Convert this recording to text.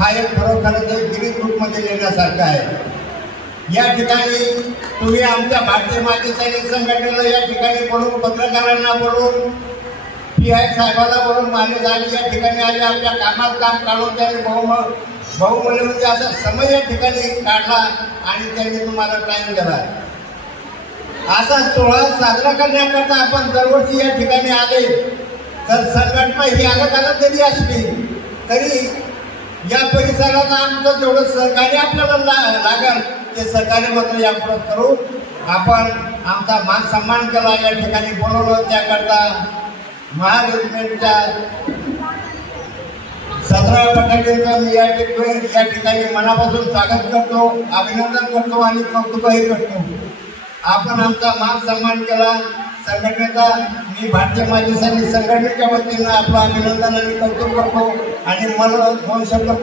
हा एक खरोखरच एक गिरीश ग्रुपमध्ये येण्यासारखा आहे। या ठिकाणी तुम्ही आमच्या भारतीय माजी सैनिक संघटनेला या ठिकाणी बोलून, पत्रकारांना बोलून, PI साहेबाला बोलून, माने साहेब या ठिकाणी आले, आपल्या कामात काम काढून त्यांनी बहुमूल्य म्हणजे असा समय या ठिकाणी काढला आणि त्यांनी तुम्हाला टाइम दिला। असा सोहळा साजरा करण्याकरता आपण दरवर्षी या ठिकाणी आले तर संघटना ही अलग जरी असली तरी या परिसराला आमचं जेवढं सहकार्य आपल्याला लागेल ते सहकार्य मात्र यापुढे करू। आपण आमचा मान सन्मान केला, या ठिकाणी बोलवलं, त्याकरता महार रेजिमेंटच्या 17 बटालियनचं मी या ठिकाणी मनापासून स्वागत करतो, अभिनंदन करतो आणि कौतुकही करतो। आपण आमचा मान सन्मान केला संघटनेचा। मी भारतीय माजी सैनिक संघटनेच्या वतीनं आपलं अभिनंदन आणि कौतुक करतो आणि मला 2 शब्द